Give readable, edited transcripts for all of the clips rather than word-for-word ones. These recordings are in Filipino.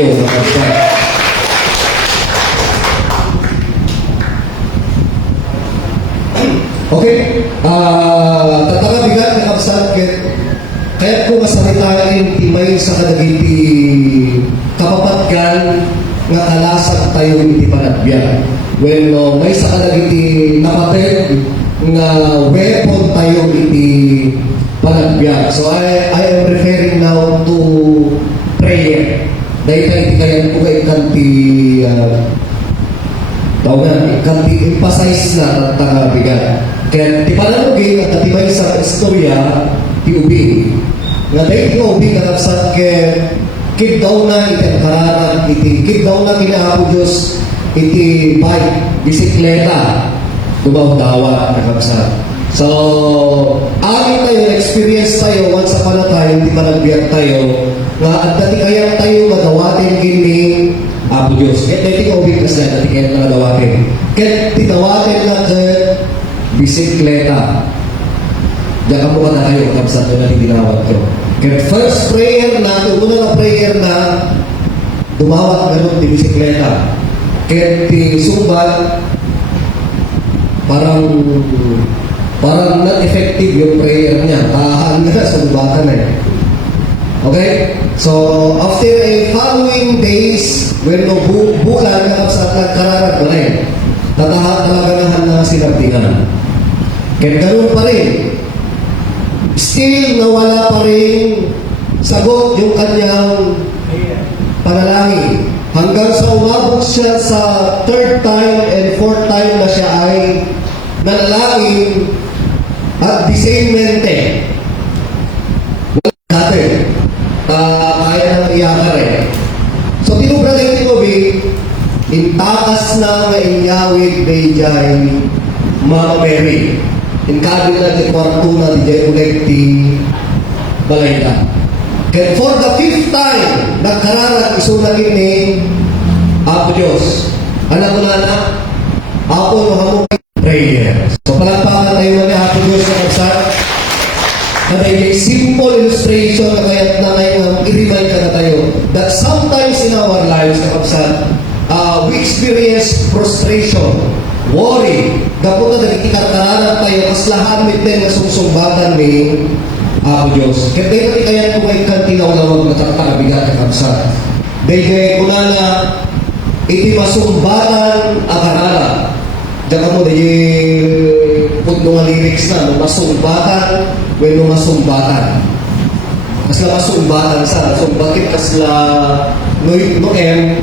tayo. Okay, tatanga bigat na kapsat kaya ko masalitain timay sa kadagiti kapapatgan nga kalasag tayo iti panagbiyan. When may sa kadagiti napatid nga weapon tayo iti panagbiyan. So I am referring now to prayer. Dahil iti kayan ko kay kanti kanti emphasize na tatanga bigat. Kaya ti pananugin at natibay sa istorya ti ubing. Nga dahil ti ubing kakapsat kid daw na iti kararan kid daw na kinaapo Diyos iti bike, bisikleta dumaw-dawa kakapsat. So, amin tayo, experience tayo once upon a time, di panagbiyak tayo nga at dati kaya tayo madawatin kini Apo Diyos. Kaya dati ubing kasi dati kaya na madawatin. Kaya titawatin na bisikleta. Diyan ka mo na kayo kapsat na tinawag ko. Kaya first prayer na, una na prayer na dumawat ganun di bisikleta. Kaya di sumbat parang not effective yung prayer niya. Tahan na sumbatan eh. Okay? So, after a following days, when bulan na kapsat nagkararat mo na eh, talaga na sinabdingan. Kaya ganun pa rin. Still, nawala pa rin sagot yung kanyang panalangin. Hanggang sa umabot siya sa third time and fourth time na siya ay nanalangin at the same mente. Wala natin. Kaya nang iyakan rin. So, tinubra na yung tubig, intakas na nga inyawig bejay Mama Mary. Inkado na di kwarto na di jay ulegti balayda. Kaya for the fifth time, nagkararat isunagin ni Apo Diyos. Anak mo na Apo no hamukay prayer. So palagpakan tayo na ni Apo Diyos na kapsat. Na may simple illustration na kaya na ngayon i-remind ka na tayo that sometimes in our lives na kapsat, we experience frustration, worry, dapat na nagkikararanan tayo, kaslahan mit din na sumsumbatan ni Apo Diyos. Kaya tayo pati kaya kung may kantinawlawag na tatakabigat na kapsat. Dahil kaya kuna na iti masumbatan akarara. Diyan ka mo dahil pudno nga lyrics na, masumbatan, when masumbatan. Kasla masumbatan sa, sumbatit kasla noem,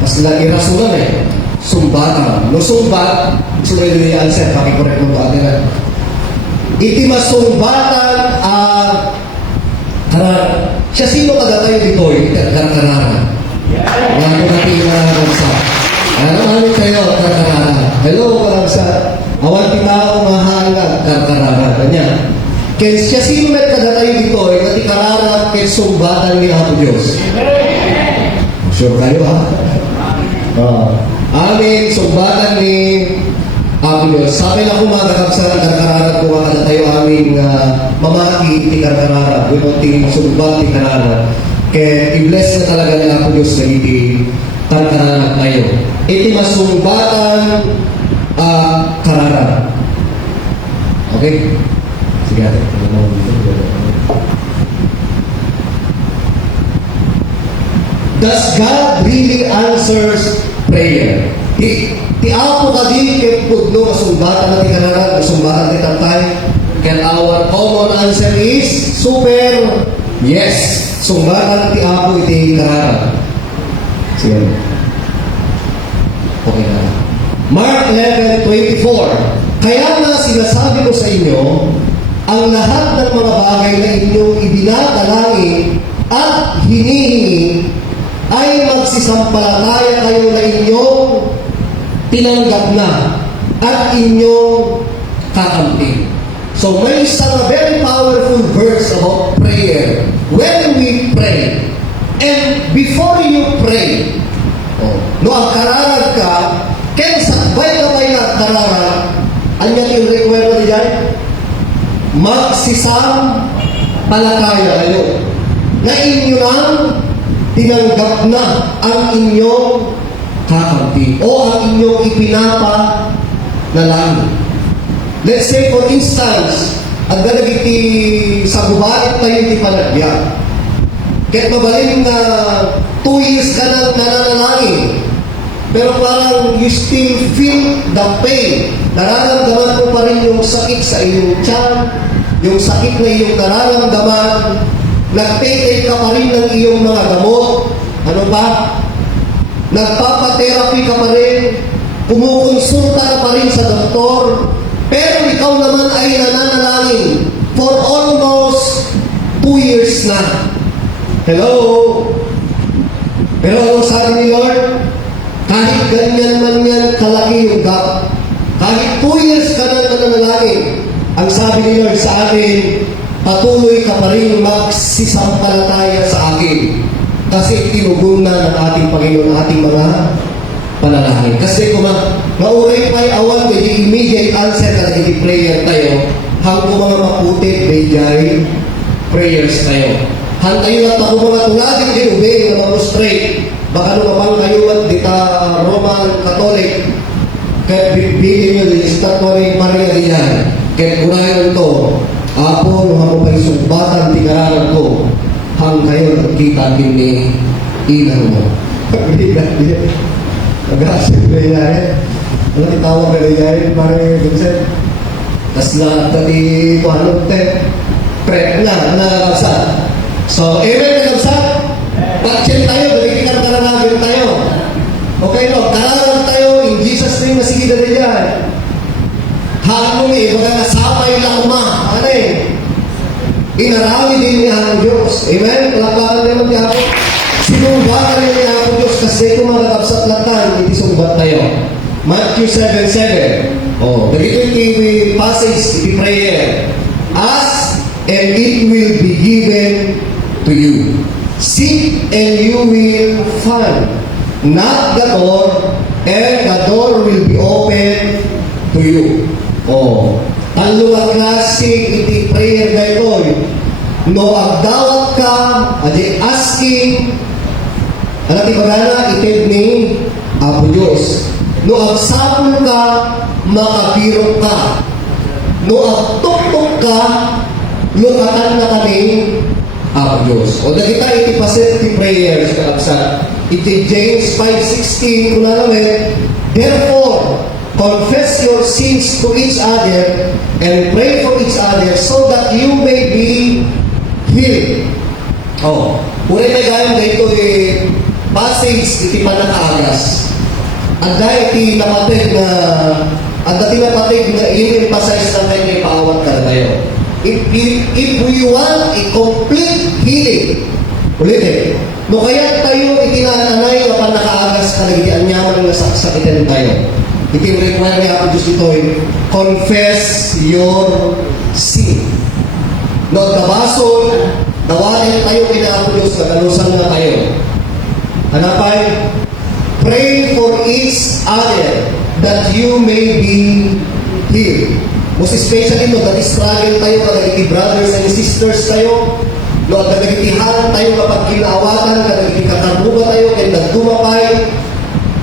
kasla irasulan eh. Sumbatan. No sumbat, sunod din yung answer, pakikorek mo ba natin. Iti masumbatan karara. Siya sino kada tayo dito karara. Wala ko natin yung kararasa. Ano tayo karara. Hello kararasa. Awan tinao mahalang karara. Ganyan. Kaya siya sino kada tayo dito kati karara kaya sumbatan ni Apo Diyos. Sure kayo ha? Amin, sumbatan ni Apo Diyos. Sabi na kung mga kakapsaran, karkararat ko kada tayo aming mamaki, iti karkararat. Bumunting sumbat, iti karkararat. Kaya i-bless na talaga ni Apo Diyos na iti karkararat tayo. Iti masumbatan kararat. Okay? Sige natin. Does God really answers prayer? Ti Apo ka din kaya pudno masumbatan na ti kanaran, masumbatan ti tatay. Kaya our common answer is super yes. Sumbatan ti Apo iti kanaran. Sige. Okay na. Mark 11:24. Kaya nga sinasabi ko sa inyo, ang lahat ng mga bagay na inyong ibinatalangin at hinihingi ay magsisampalataya kayo na inyong tinanggap na at inyong kakampi. So may isang very powerful verse about prayer. When we pray, and before you pray, no ang kararag ka, kaya sakbay ka tayo na kararag, anya yung requirement diyan? Magsisampalataya kayo na inyo nang tinanggap na ang inyong kakampi o ang inyong ipinapa na langit. Let's say for instance, ang galagiti sa gubalit tayo ti panagbiag. Kahit mabalin na 2 years ka nang nananalangin, pero parang you still feel the pain. Nararamdaman mo pa rin yung sakit sa iyong tiyan, yung sakit na iyong nararamdaman, nag-take ka pa rin ng iyong mga gamot, ano pa? Nagpapatherapy ka pa rin, kumukonsulta ka pa rin sa doktor, pero ikaw naman ay nananalangin for almost 2 years na. Hello? Pero anong sabi ni Lord? Kahit ganyan man yan, kalaki yung gap. Kahit 2 years ka na nananalangin, ang sabi ni Lord sa atin, patuloy ka pa rin magsisampalataya sa akin. Kasi tinugon na ng ating Panginoon ang ating mga panalangin. Kasi kung mauray pa'y awan, with the immediate answer ka na prayer tayo, hanggang mga maputi, bejay, prayers tayo. Hantayo at ako mga tuladin kayo, obey na mag-straight. Baka lumabang kayo at dita Roman Catholic, kaya bibili nyo din Statuary Maria diyan. Kaya kunayan ito, apo, nung ako pa'y sumbatan, tingaralan ko, hang kayo nakita kini ilang mo. Nag-asip na yan. Ano titawag na yan? Parang Vincent. Tas na, tati, paano, prep na, nakakasa. So, amen, nakakasa. Pag-chill tayo, balikin ka na tayo. Okay, no? Karalan tayo, in Jesus' name, masigida na yan. Hanong eh, baga nasamay lang uma. Ano eh? Inarami din niya ang Diyos. Amen? Palakpakan naman niya ako. Sinumbat ka rin niya ako Diyos kasi kung makakapsat latan, hindi sumbat tayo. Matthew 7:7. Oh, dito yung passage, yung prayer. Ask and it will be given to you. Seek and you will find. Knock the door and the door will be open to you. Oh, talo ang klase iti prayer na ito. No agdawat ka, adi asking, ano ti bagana, itid ni Apo Diyos. No agsapon ka, makabiro ka. No agtuktok ka, lukatan na kami Apo Diyos. O nakita iti paset ti prayers kakabsat. Iti James 5:16 kung namin, therefore, confess your sins to each other and pray for each other so that you may be healed. Oh, unay may gayong dito passage iti panakagas. Ang dahil iti napatid na ang dati napatid na i-emphasize na tayo may paawat ka na tayo. If we want a complete healing, ulitin, no kaya tayo itinananay na panakaagas ka na anyaman na sakitan tayo. Iti-require niya ako Diyos ito, confess your sin. No, kabason, nawalan tayo kina ako Diyos, nagalusan na tayo. Hanapay, pray for each other that you may be healed. Most especially, no, that struggle tayo, kadagiti brothers and sisters tayo, no, kadagitihan tayo kapag kinaawatan, kadagiti katarbuga tayo, kaya nagdumapay.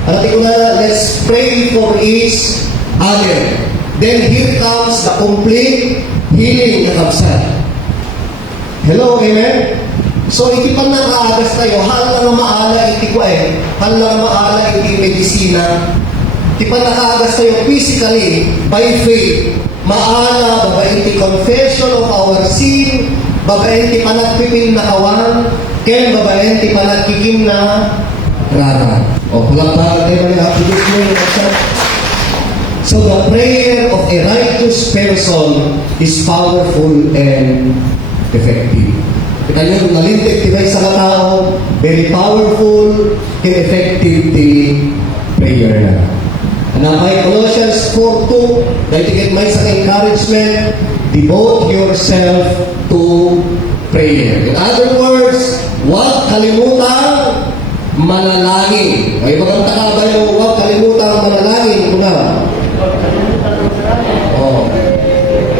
Alati ko na, let's pray for each other. Then here comes the complete healing kakabsat. Hello, amen? So, iti pa nakaagas tayo, hal lang maala iti ko hal lang maala iti medisina. Iti pa nakaagas tayo physically, by faith, maala, babae iti confession of our sin, babae iti panagpipil na kawan, kaya babae iti panagkikim na rara. O, palakpakan tayo mga Diyos mo yung So, the prayer of a righteous person is powerful and effective. Kita nyo, kung nalintik tibay sa katao, very powerful and effective the prayer na. Anapay Colossians 4:2, dahil tigit may sa encouragement, devote yourself to prayer. In other words, huwag kalimutan manalangin. Ay, maganda ka ba yung huwag kalimutan manalangin? Kung na. Oh.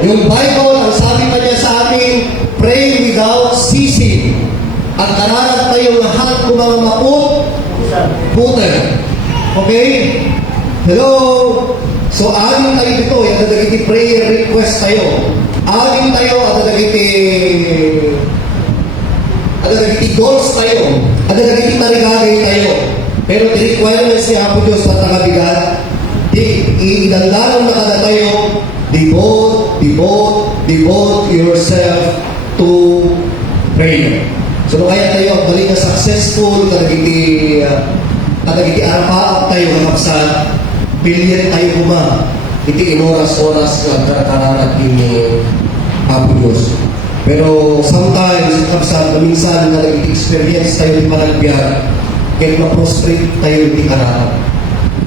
Yung Bible, ang sabi pa niya sa atin, pray without ceasing. At kararat tayo lahat kung mga puter. Okay? Hello? So, amin tayo dito. Yung dadagiti prayer request tayo. Amin tayo at dadagiti goals tayo. At dadagiti tarigagay tayo. Pero the requirements ni Apo Diyos at nakabigat, idandaran na kada tayo, devote yourself to prayer. So, kaya tayo, balik na successful, kadagiti arapaap tayo, sa bilyan tayo kuma, iti inoras-oras kararat ni Apo Diyos. Pero sometimes, minsan, kadagiti experience tayo di panagbiyak, kaya ma-prostrate tayo di kararat.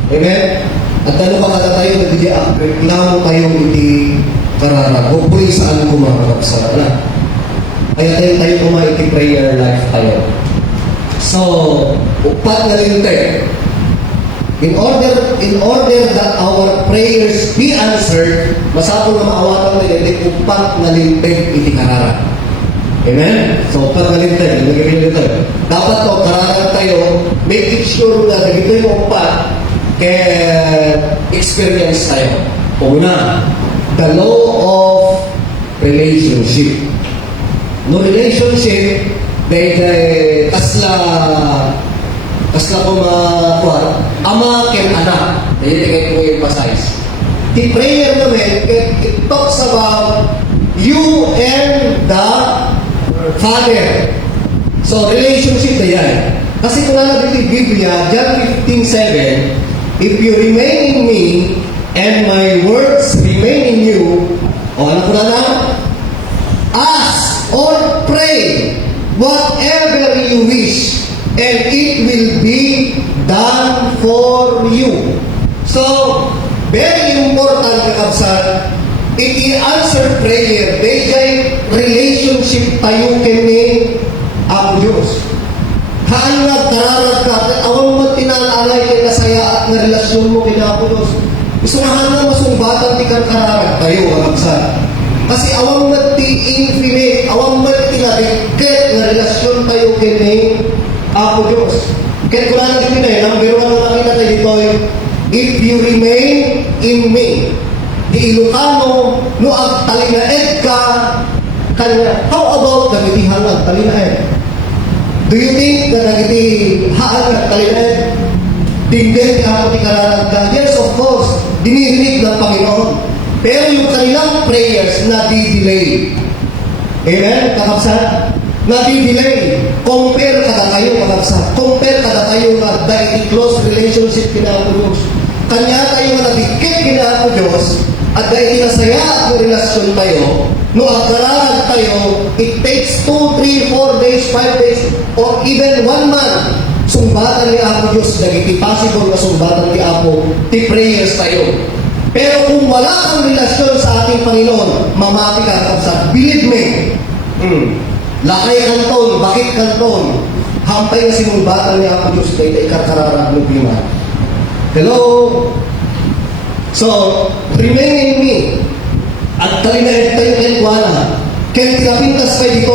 Amen? At ano pa kada tayo, reklamo tayo di kararat. Hopefully, saan kumaharap sa kaya tayo kumaiti prayer life tayo. So, upat na linte. In order that our prayers be answered, masapong na maawatan tayo, upat na linte iti karara. Amen? So, upat na linte. Dapat to, karara tayo, make sure na dito yung upat, experience tayo. Una, the law of relationship. No relationship, kasla ko ama ken anak. Dahil ko emphasize. The prayer naman, it talks about you and the Father. So, relationship na yan. Kasi kung nalagay yung Biblia, John 15:7, if you remain in me, and my words remain in you, ano ko na? Ask or pray whatever you wish, and it will be done for you. So, very important kakabsat, it answered prayer. Dayjay relationship tayo kini ang Diyos. Haanap, tararag ka, awang mo tinaalay kay kasaya at na relasyon mo kina ang Diyos. Gusto na hana masumbatan ti kararag tayo kakabsat. Kasi awang mati infinite, awang mati na dikit na relasyon tayo kini Apo Diyos. Kaya kung natin na number one na makita tayo dito, if you remain in me, di Ilocano, no ang talinaed ka, kanya, how about nagiti hangat talinaed? Do you think na nagiti hangat talinaed? Dingdeng ako ti kararag ka? Yes, of course, dinihinig ng Panginoon. Pero yung kanilang prayers na di-delay. Amen? Kakabsat? Na di-delay. Compare kada kayo, kakabsat. Compare kada kayo na dahil close relationship kina ako Diyos. Kanya tayo na dikit kina ako Diyos at dahil nasaya at relasyon tayo, no agkararag tayo, it takes 2, 3, 4 days, 5 days, or even 1 month. Sumbatan ni Apo Diyos, nagiti possible na sumbatan ni Apo, ti prayers tayo. Pero kung wala kang relasyon sa ating Panginoon, mamati ka kapsa. Believe me, lakay kanton, bakit kanton, hampay na sinumbatan ni Apo Diyos, dahil ikarkararag ng pima. Hello? So, remain in me. At talinaid tayo kayo kuwana. Kaya tinapintas kayo dito,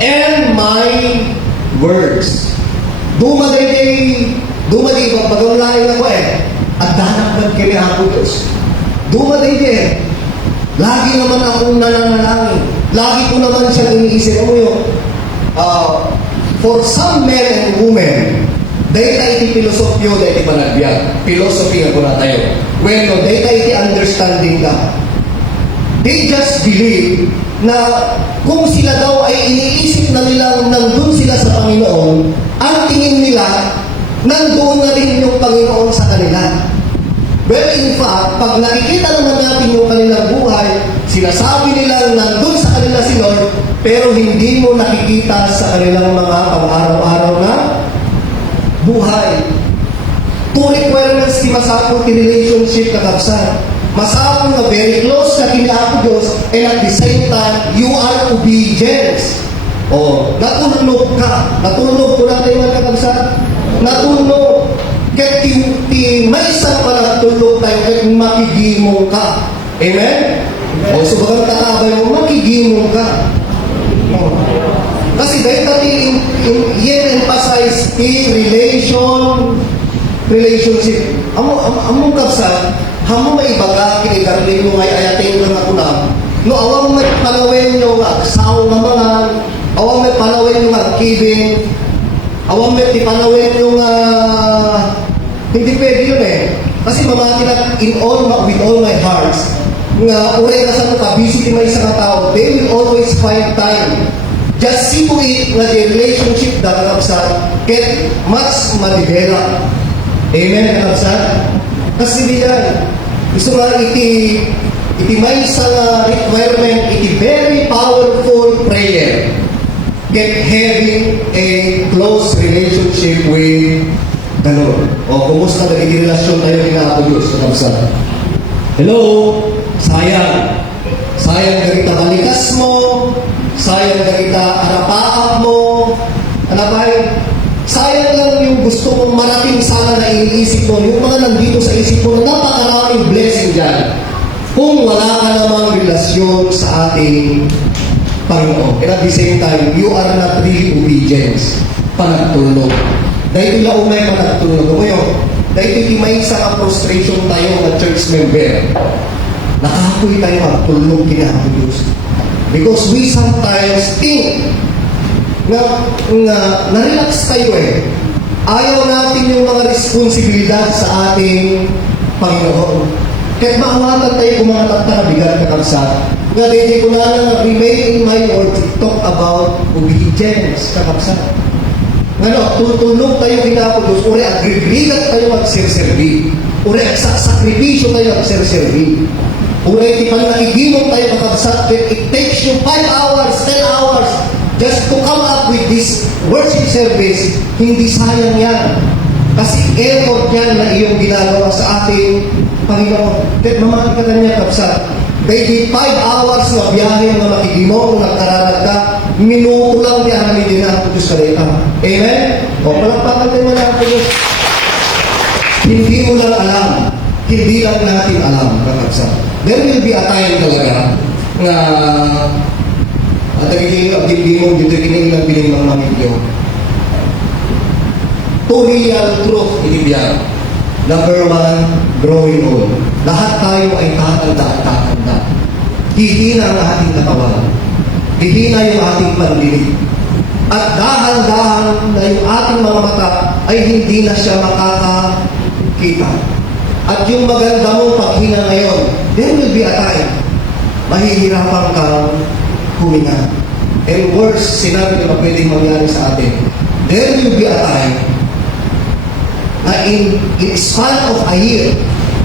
and my words. Dumaday, pagpagawlain ako at danakman kami ako Diyos. Dumaday din. Lagi naman akong nananalangin. Lagi ko naman siyang iniisip mo yun. For some men and women, dahil tayo iti filosofyo, dahil iti panagbiyak. Philosophy nga ko na tayo. Well, dahil tayo iti understanding ka. They just believe na kung sila daw ay iniisip na nilang nandun sila sa Panginoon, ang tingin nila, nandoon na rin yung Panginoon sa kanila. Well, in fact, pag nakikita naman natin yung kanilang buhay, sinasabi nila nandun sa kanila si Lord, pero hindi mo nakikita sa kanilang mga pang-araw-araw na buhay. Two requirements ti masapol ti relationship na kapsa. Masapol na very close na kinaako Diyos, and at the same time, you are obedience. Natulog ka. Natulog ko natin mga kakabsa. Natulog. Kaya may isang pala tulog tayo kaya makigimong ka. Amen? So bagang tatabay mo, makigimong ka. Kasi dahil tati i-emphasize relationship. Among kapsa, hamo may ibaga, kinigarling mo ngay ayating ko na kuna. No, awang may panawin nyo nga, sao nga mga, awang may panawin nyo nga, kibing, awang may panawin nyo nga, hindi pwede yun eh. Kasi mamati na with all my hearts, nga uray na sa mga busy may isang tao, they will always find time. Just see to it nga the relationship na kapsa get much ma-develop. Amen, kapsa? Kasi diyan, gusto nga iti may isang requirement, iti very powerful prayer. Get having a close relationship with the Lord. O, kumusta na iti relasyon tayo ni Apo Diyos, kapsa? Hello? Sayang. Sayang ganita balikas mo. Sayang ganita arapaap mo. Anapay? Sayang lang yung gusto mong marating sana na iniisip mo. Yung mga nandito sa isip mo na napakaraming blessing dyan. Kung wala ka namang relasyon sa ating Panginoon. And at the same time, you are not really obedient. Panagtulog. Dahil ila umay panagtulog. Dahil may isang frustration tayo na church member. Nakakoy tayo magtulog kinahapo Diyos. Because we sometimes think na na-relax tayo eh. Ayaw natin yung mga responsibilidad sa ating Panginoon. Kahit maawatan tayo kung mga tatarabigan na kapsa. Nga hindi ko na lang remain in my word to talk about obedience na kapsa. Nga tutulog tayo kinahapo Diyos. Uri agribigat tayo magserserbi. Uri sakripisyo tayo magserserbi. Uri, di pa nakiginom tayo kakabsat, it takes you 5 hours, 10 hours just to come up with this worship service. Hindi sayang yan. Kasi effort yan na iyong ginagawa sa ating Panginoon. Kahit mamahal ka na niya, kapsat. Maybe 5 hours na biyahe na makigimo, kung nagkararag ka, minuto lang yan na may dinapos ka rin. Amen? O, palagpakan tayo na po. Hindi mo lang alam. Hindi lang natin alam, kakabsat. There will be a time talaga na at hindi mo dito kinilang biling ng mga video. To real truth, inibiyan. Number 1, growing old. Lahat tayo ay tatanda at tatanda. Hihina ang ating katawan. Hihina yung ating pandinig. At dahan-dahan na yung ating mga mata ay hindi na siya makakakita. At yung maganda mong paghina ngayon, there will be a time, mahihirapan kang huminga. And worse, sinabi na pwedeng mangyari sa atin. There will be a time na in span of a year,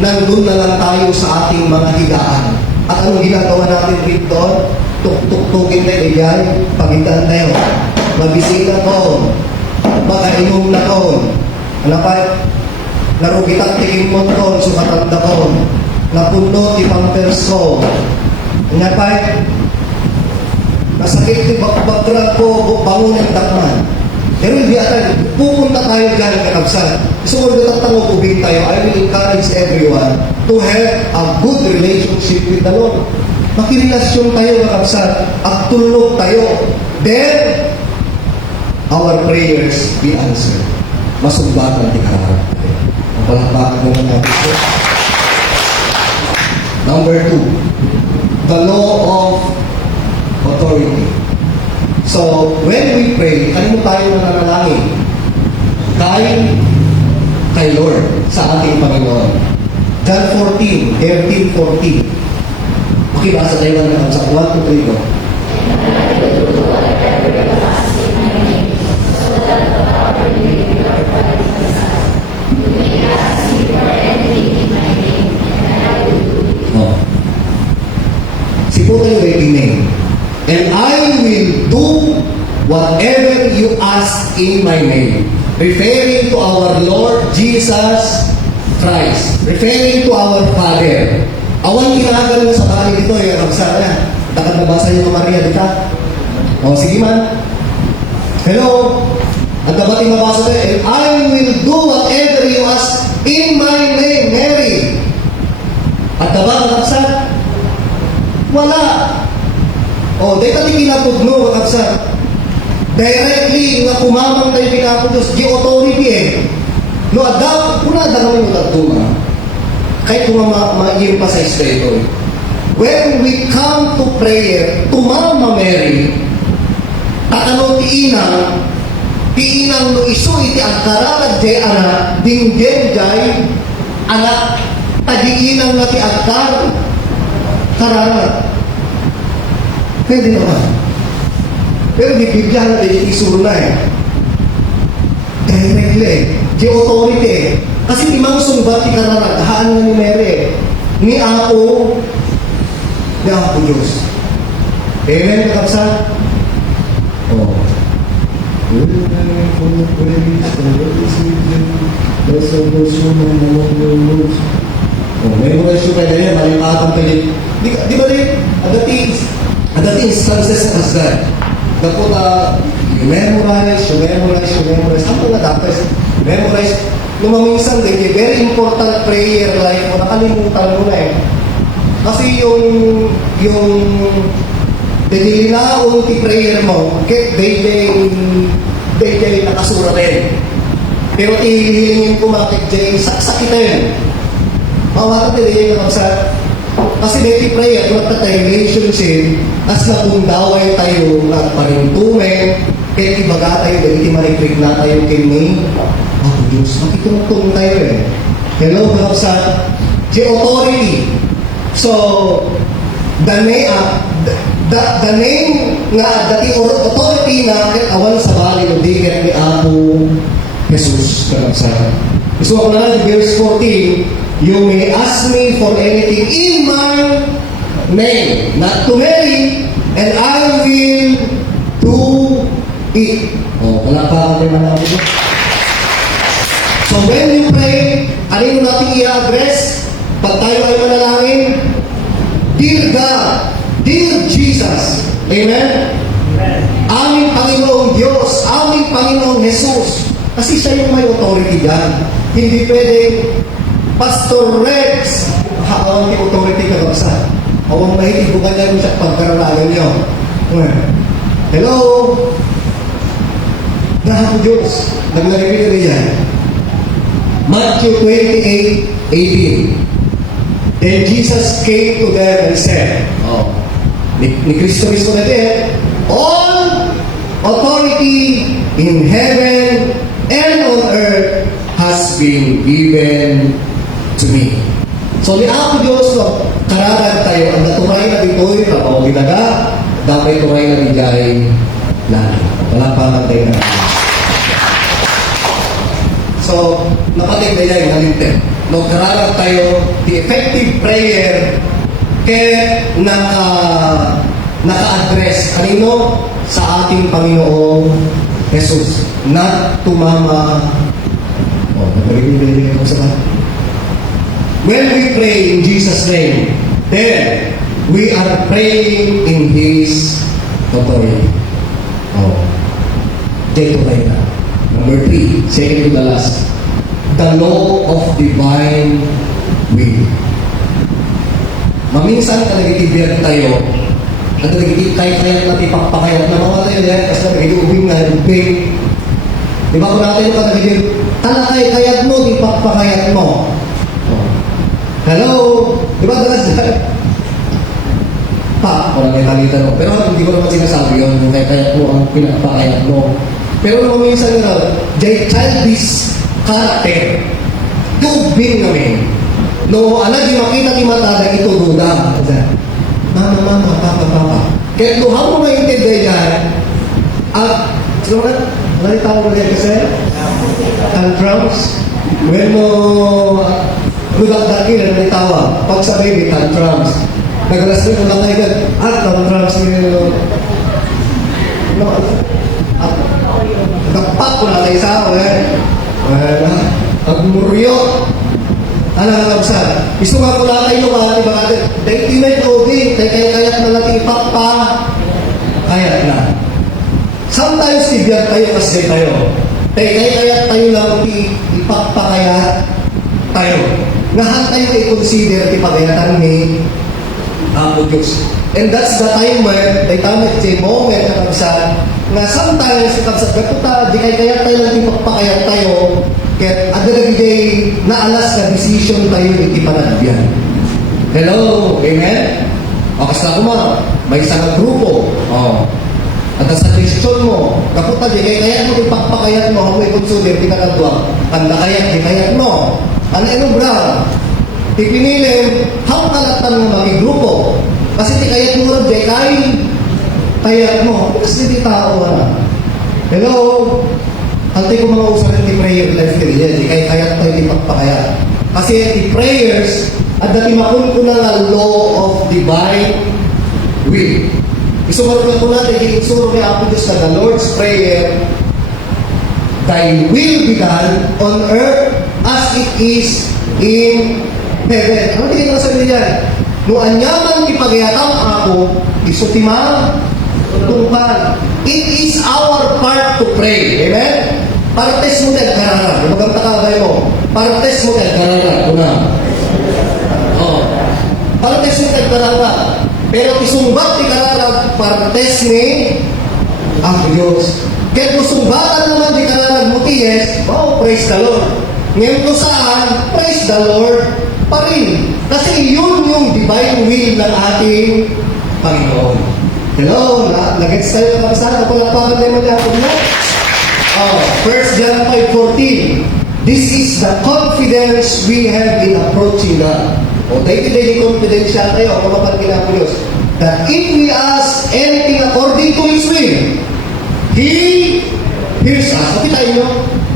nandun na lang tayo sa ating mga higaan. At anong ginagawa natin dito? Tuk-tuk-tukin tayo, igay, pagitan tayo. Mabisita ko, makainom na ko. Ano pa? Narugitan tingin mo ko, sukatanda ko. Napuno ti pampers ko. Nga pa, nasakit ti bagdrag ko, bangunan dakman. There will be a time, pupunta tayo dyan kakabsat. So, kung natatangog ubing tayo, I will encourage everyone to have a good relationship with the Lord. Makirelasyon tayo kakabsat, at tulog tayo. Then, our prayers be answered. Masugbatan ti kararap tayo. Palakpakan mo natin ito. Number 2, the law of authority. So, when we pray, kanino tayo nananalangin? Kay Lord, sa ating Panginoon. John 14, 13-14. Makibasa tayo lang sa 1, 2, 3 ko. Siputan yung waiting name. And I will do whatever you ask in my name. Referring to our Lord Jesus Christ. Referring to our Father. Awan kinagal mo sa bali dito, Ramsar na. Takad nabasa niyo Maria dito. O, sige man. Hello? At dapat yung mabasa tayo. And I will do whatever you ask in my name, Mary. At dapat Ramsar? Wala. O, dahil natin kinapod mo, kakabsat. directly nga kumamang tayo pinako Diyos, di authority eh. No, kuna da kami mo tatuma. Kahit kung ma-emphasize ko ito. When we come to prayer, to Mama Mary, tatanong tiinang no iso iti agkararag jay anak, dinggen jay anak, tagiinang na ti agkar, kararag. Pwede naman. Pero bibigyan na din isuro na eh. Directly eh. Di authority eh. Kasi di mang sumbat ti kararag, haan nga ni Mary eh. Ni ako Diyos. Amen, kakabsa? Oh. Memorize yung pwede niya, malimatan pa yun. Di ba rin, at the instances as that, dapat you memorize. Ano nga dapat? Memorize. Lumaminsan din, very important prayer life mo, nakalimutan mo na eh. Kasi yung dinilinaon ti prayer mo, day nakasura din. Pero ihilingin ko makit day, saksakitin. Mawata din yung sa kasi day prayer, magtatay relationship, as na kung daway tayo nagparintumen, kaya ibaga tayo, dahil marikrik na tayo kini, Diyos, makitungtong tayo eh. Hello, mga sa authority. So, the name nga, dati authority na awan sa bali ng digat ni Apo Jesus. So, ako na lang, verse 14, you may ask me for anything in my name, not to Mary, and I will do it. Oh, palakpakan din na namin. So, when you pray, alin mo natin i-address? Pag tayo ay manalangin, Dear God, Dear Jesus, Amen? Amen. Aming Panginoong Diyos, aming Panginoong Jesus. Kasi siya yung may authority dyan. Hindi pwede, Pastor Rex, haawang yung authority ka ba sa? Awang mahitibukan niya mo siya pagkaralagan niyo. Hello? Dahil Diyos, naglaripin na yan. Matthew 28:18. Then Jesus came to them and said, ni Kristo mismo na din, all authority in heaven and on earth has been given to me. So, ni ako Diyos, kararag tayo, ang naturay na dito'y kapag ginaga, dapat turay na bigay lagi. Wala pa tayo na. So, napatig na yan, nalintin. Nung kararag tayo, the effective prayer, kaya naka-address kanino sa ating Panginoong Jesus. Not to Mama. When we pray in Jesus' name, then we are praying in His authority. Dito tayo na. Number 3, second to the last. The law of divine will. Maminsan ka nagitibiyag tayo, at nagitibiyag natin pakpakayat na mga tayo yan, kasi nagitibiyag na ubing. Di ba kung natin yung nagitibiyag, talakay kayat mo, di pakpakayat mo. Hello? Di ba dalas yan? Wala kayo talitan mo. Pero hindi ko naman sinasabi yun, yung kayat mo ang pinakpakayat mo. Pero naman minsan nga, childish character. Tubing namin. No, anak, di makita di mata na ito duda. Mama, papa. Kaya tuhan mo maintindihan yan, at, sino ka? Nalitawag mo yan kasi? Tantrums? When mo, nagdagdakin na nalitawag, pag sa baby, tantrums. Nagalas mo lang tayo gan, tantrums nyo. Dapat ko na tayo sa ako, pagmuryo. Ano nga kapsa? Gusto nga ko lang kayo mga iba natin. Dahil tinay tubig, kaya na natin ipakpa. Kaya na. Sometimes ibiyag tayo kasi tayo. Kaya tayo lang ipakpa kaya tayo. Ngahan tayo i-consider ipagayatan ni Apo Diyos. And that's the time when, may tamit sa moment na kabsat, nga sometimes, kabsat, gatuta, di kaya tayo lang ipagpakayat tayo, kaya agad-agad na alas na decision tayo ikipanagbiyan. Hello? Amen? O, kasi ako may isang grupo. O, at sa question mo, kaputa, di kaya mo ipagpakayat mo, ako i-consider, di ka nagwag, ang nakayat, di kayat mo. Ano bra? Ipinilim, how kalatan mo magigrupo? Kasi di kayat mo rin, di kayat mo. Kasi di tao, Hello? Antay ko mga usarin ni prayer life din yan, di kayat tayo ipagpakayat. Kasi di prayers, at dati makun ko na nga law of divine will. Isumaro ko natin, isumaro ni Apo Diyos na the Lord's Prayer, Thy will be done on earth as it is in heaven. Ano tingin ko sa inyo yan? No anyaman ipagayatang ako, isutima, tungkan. It is our part to pray. Amen? Partes mo tayo karara. Ibang takabay mo. Partes mo tayo karara. Una. Partes mo tayo karara. Pero isumbat ni karara, partes ni ang Diyos. Kaya kung sumbatan naman di karara mo tiyes, praise the Lord. Ngayon kung saan, praise the Lord pa rin. Kasi yun yung divine will ng ating Panginoon. Hello? Nag-gets tayo na kapasana. Palapakan tayo mag-apod na. 1 John 5:14. This is the confidence we have in approaching God. Day-to-day confidence siya tayo. Ang kapapagin na po Diyos. That if we ask anything according to His will, He hears us. Kapit tayo,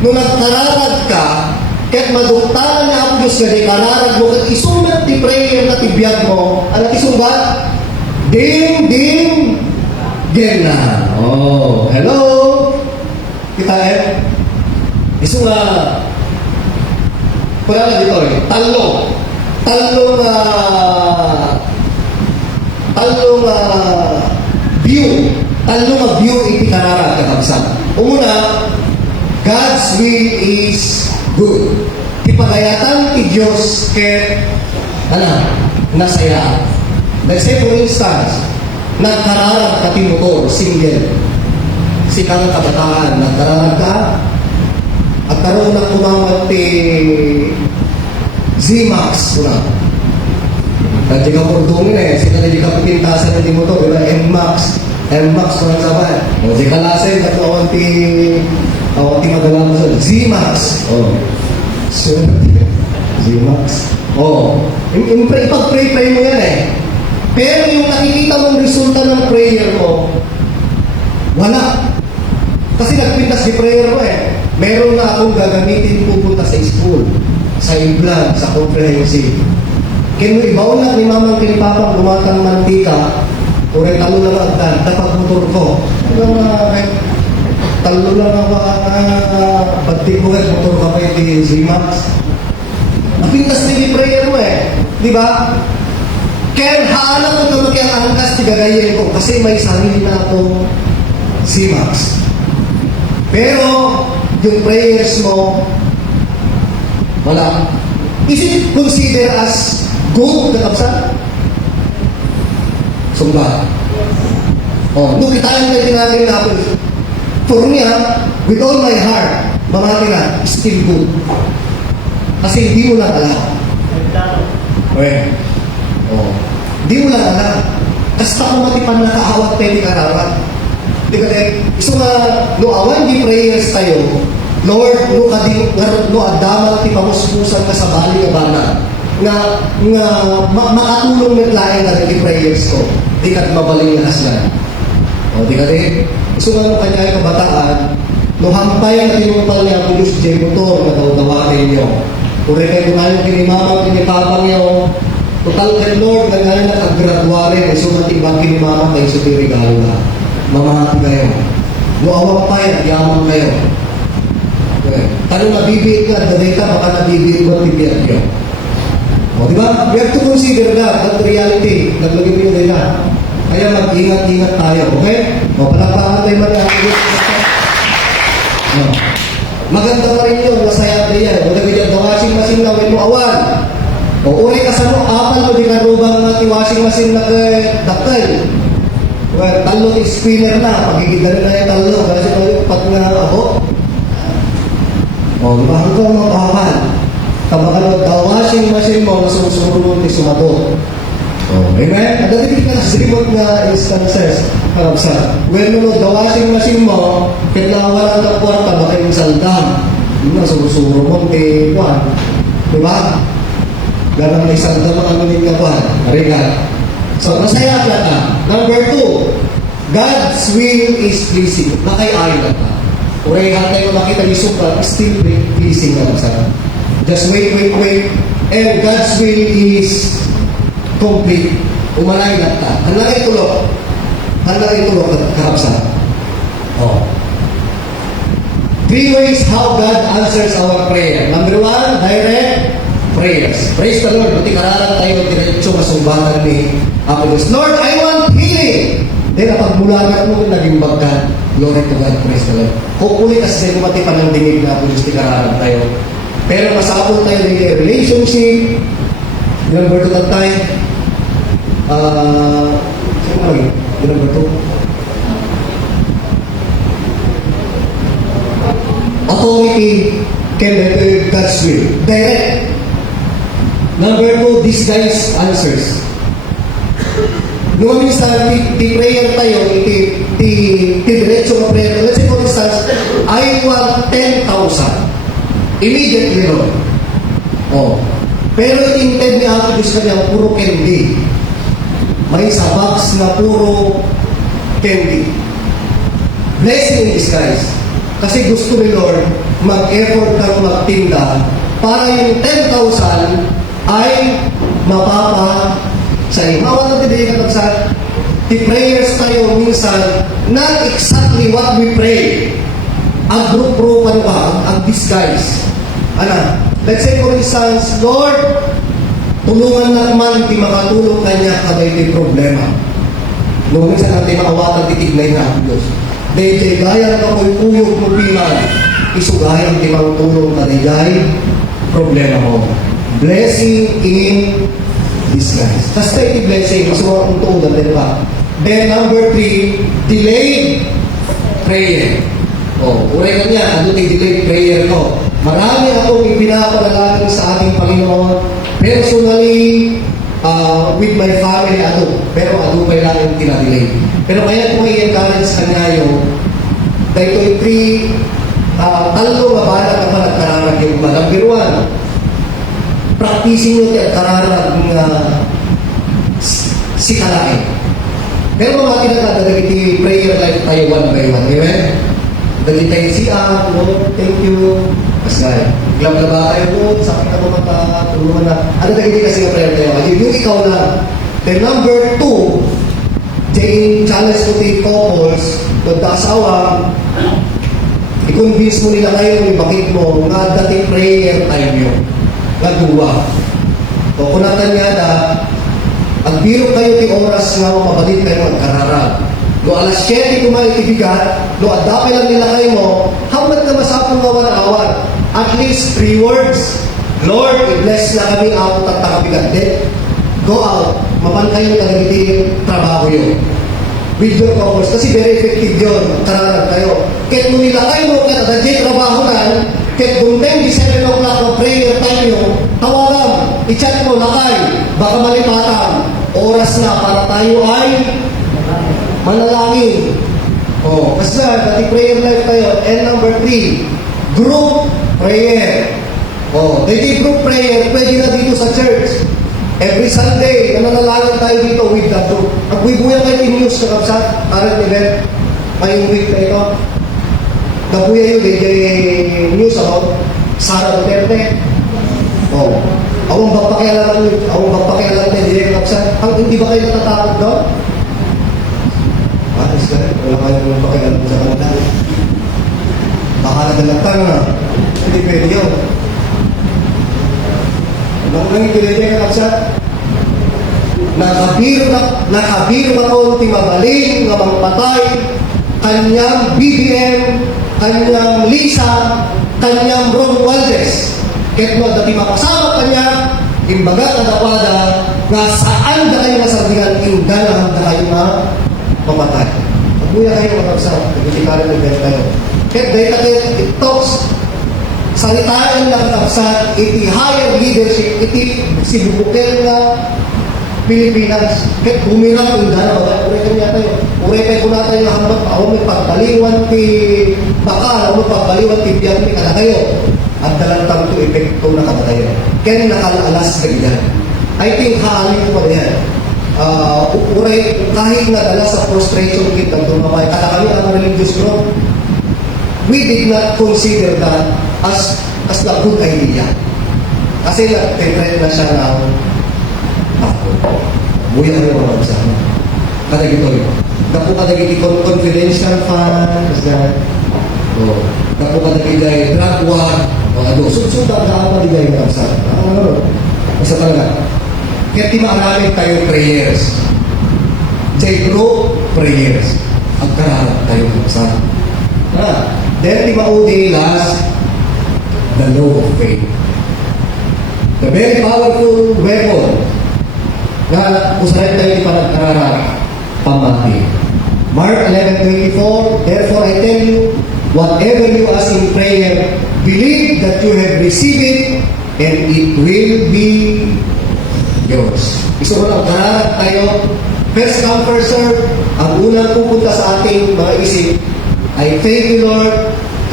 nung nagkararag ka, kahit maduktaran na ang Diyos na di kararag mo, kahit isumat di prayer na tibiyag mo, ano isumat? Ding, ding, gena. Hello? Kita isu nga, pala na dito talong view iti karara kakabsan. Una, God's will is good. Ipagayatan ti Diyos ket nasaya. Let's say for instance, nagkararag ka ti motor, single. Si kang kabataan, nagkararag ka, at karoon na kumawag ti Z-Max kuna. Kaya di ka pordungin sila di ka pintasan na di motor, diba? M-Max kuna saban. O di ka lasay, at awan ti magalaman sa Z-Max. So, Z-Max. Ipag-pray mo yan Pero yung nakikita mong resulta ng prayer mo, wala. Kasi nagpintas di prayer mo Meron na akong gagamitin pupunta sa school, sa implant, sa comprehensive. Kaya ibaw na ni mamang kinipapang gumatang mantika, ure talo lang agdan, dapat motor ko. Talo lang ako, pagtik mo motor ka pa yung Z-Max. Napintas din yung prayer mo Di ba? Kaya haalam ko naman kaya angkas tigagayin ko kasi may sarili na akong Z-Max. Pero, yung prayers mo, wala. Is it considered as good na kapsan? Sumba. Nung kitayan na natin natin, for me with all my heart, mamati na, still good. Kasi hindi mo lang alam. Hindi mo lang alam. Kasta kung matipan na kaawat tayo ni karawat. Di ka iso nga, no awan di prayers tayo, Lord, no adamal ti pamuspusan ka sa bali nga bana, nga makatulong ng lain na di prayers ko, di ka mabaling na haslan. Di ka iso nga no kanya yung kabataan, no hampay na tinupal niya ang Diyos J. Motor na daw-dawatin niyo. Uri kayo kumain kinimamang kinipapang niyo, total kay Lord, naghanin na kag-graduare, iso nga tibang kinimamang kayo sa regalo na. Mamahati kayo. Luawang pa yan, yaman kayo. Tanong nabibiit ka, daday ka, baka nabibiit mo at tibiyat yun. Diba? We have to consider that reality. Naglagay mo yun na. Kaya mag-ingat-ingat tayo, okay? Palakpakan tayo mag-ingat. Maganda pa rin yun, masaya pa yan. Wala ka dyan, the washing machine na, may mo awan. O uray ka sa mo, apal mo di ka rubang nga ti washing machine na dakal. Well, talo ti spinner na, pagigidala na yung talo, kasi tayo pat nga ako. O, di ba hanggang mga kapal? Tabakan mo, the washing machine mo, nasusurunod ti sumato. O, amen? At dati ka na sa remote nga instances, karabsa. When mo, the washing machine mo, kitlawan ang kwarta, baka yung saldam. Yun na, surusuro mo, ti kwan. Di ba? Ganang may saldam ang anunin nga kwan. Arigal. So, masaya ka na. Number 2, God's will is pleasing. Nakay-ay na ka. Uray hatay mo makita ni Suka, still pleasing na sa. Just wait. And God's will is complete. Umalay na ka. Handa itulog karapsa. Oh. 3 ways how God answers our prayer. Number 1, direct prayers. Praise the Lord. Buti kararan tayo diretso masumbatan ni Apostles. Lord, I want healing. Then, napagmulagan mo, naging bagkat. Glory to God. Praise the Lord. Hopefully, kasi sa'yo kumati pa ng dinig na Apostles, kararan tayo. Pero masapol tayo ng relationship. Number 2 that time. Sino ba yun? Number 2. Authority can better God's will. Direct. Number 2, disguise answers. Noong minsan, prayer tayo, diretso ka prayer. Let's say for instance, I want 10,000. Immediately, Lord. Oh. Pero intend ni Apo Diyos kanya, puro candy. May sa box na puro candy. Blessing in disguise. Kasi gusto ni Lord, mag-effort kang magtinda para yung 10,000 ay mapapa sa iyo. Mawala natin din sa the prayers tayo minsan, not exactly what we pray. Ang group-groupan ba? Ang disguise. Let's say for instance, Lord, tulungan na naman di makatulong kanya kada ito'y problema. Noong minsan natin makawatan titignay na ang Diyos. Dahil gaya na ako'y uyog mo pilan, isugayang di makatulong kada problema mo. Blessing in disguise. Just take the blessing. Masuha kong tuunan din ba? Then number 3, delayed prayer. Uray ka niya, ano yung delayed prayer ko? Marami akong ipinapanalangin sa ating Panginoon. Personally, with my family, pero pa lang yung tinadelay. Pero kaya kung i-encourage sa kanya yung dahil ito'y 3, talo mabala ka pa nagkararag yung ba. Number 1, practicing nyo at kararag si kalain. Pero mga tinatadagiti prayer life tayo 1 by 1. Amen? Dali tayo siya, Lord, thank you. Pasay. Glab-laba tayo, Lord, sakit ako mata, tulungan na. Ano dagiti kasi yung prayer tayo? Yung ikaw lang. Then number 2, Jane challenge ko tayo couples, nagkasawa, i-convince mo nila kayo, ibakit mo, nga dati prayer time nyo. Nagduwa. O kunatan nga na, ang biro kayo ti oras nga mabalit kayo magkararag. No alas 7 kumain tibigat, no adapay lang nila kayo mo, hamad na masapong awan-awan. At least 3 words. Lord, i-bless na kami ako tatakabigat din. Go out. Mapan kayo nagagiti trabaho yun. With your couples. Kasi very effective yun. Kararag kayo. Kahit mo nila kayo mo, kahit adagay trabaho na, kahit dumating di 7 o'clock ng prayer time nyo, tawagan, i-chat mo, lakay, baka malipatan. Oras na para tayo ay manalangin. Kasi dati prayer life tayo. And number 3, group prayer. Dati group prayer, pwede na dito sa church. Every Sunday, nanalangin tayo dito with the group. Magbubuyan kayo yung news na kapsat, current event, ngayong week na ito. Nabuya yun, may news about Sara Duterte. Awang magpakialam na direct kapsat. Hindi ba kayo natatakot doon? Wala kayo magpakialam sa kanila. Baka nadalagtan na. Hindi pwede yun. Nang pinili ka kapsat, nakabiro ako timabaling nga magpatay, kanyang BBM, kanyang Lisa, kanyang Ron Valdez. Kahit mo, dati mapasama kanya, Imbaga kadapada nga saan na kayo masabihan, inggan na kayo mapatay. Pagbuya kayo matagsa, nagitikarin ng benta kayo. Kaya dahil it talks, salitaan lang katagsa, iti higher leadership, iti sibubukel na Pilipinas. Kaya bumirang inggan na, uray kanya tayo. Uray kayo na tayo hanggang ako may pagbaliwan ti bakal, ako may pagbaliwan ti biyang may kada kayo. At dalantang ito epekto na kamatayan. Kaya nakalalas ka yan. I think haalin ko pa yan. Uray, kahit nadala sa frustration kit ng tumabay, kada kami ang religious group, we did not consider that as a good idea. Kasi nag-trend na siya ng buya kayo mga kasama. Kada gito yun. Napo kada giti confidential fund, napo kada giti drug war, sunod-sunod ang maligay ng kapsa. Isa talaga. Kaya timaraming tayo prayers. Say group prayers. Ang karahat tayo kapsa. Then timaudi last, the law of faith. The very powerful weapon na usahin tayo ni panagkararat, pamati. Mark 11:24, therefore I tell you, whatever you ask in prayer, believe that you have received it and it will be yours. Gusto ko lang kararat tayo. First come, first serve. Ang unang pupunta sa ating mga isip ay thank you Lord,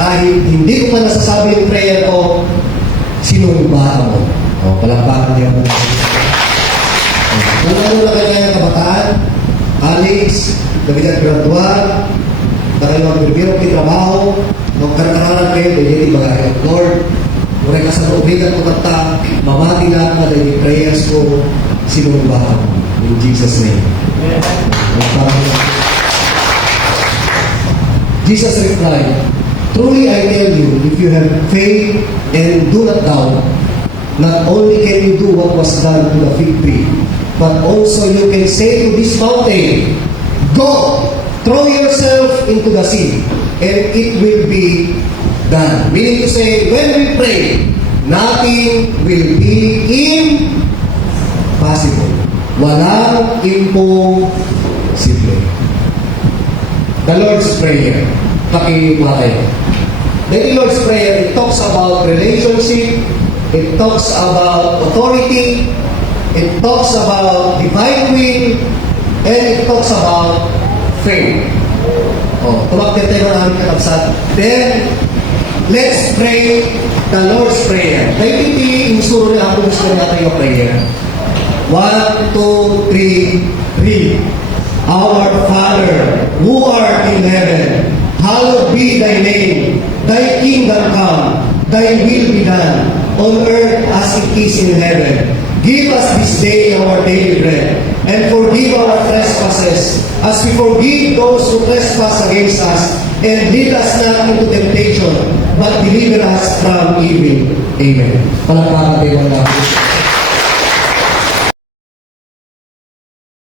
kahit hindi ko man nasasabi yung prayer ko, sinumbahan mo. Palakpakan niya mo. Kung ano na kanya kabataan, Alex, David graduar, na kayo magbibiro ng trabaho, magkarakaran kayo, dahil hindi bagay. Lord, muna ka sa naubigan ko tata, mamati na ka dahil yung prayers ko, sinumbahan mo. In Jesus' name. Jesus replied, truly I tell you, if you have faith and do not doubt, not only can you do what was done to the fig tree, but also you can say to this mountain, go, throw yourself into the sea, and it will be done. Meaning to say, when we pray, nothing will be impossible. Walang imposible. The Lord's Prayer. Pakiwa kayo. The Lord's Prayer, it talks about relationship, it talks about authority, it talks about divine will, and it talks about faith. Tumakit tayo na namin katapsat. Then, let's pray the Lord's Prayer. Dahil iti insuro niya ako gusto niya tayo prayer. 1, 2, 3, read. Our Father, who art in heaven, hallowed be thy name. Thy kingdom come, thy will be done, on earth as it is in heaven. Give us this day our daily bread, and forgive our trespasses, as we forgive those who trespass against us. And lead us not into temptation, but deliver us from evil. Amen. Palakpakan tayo ng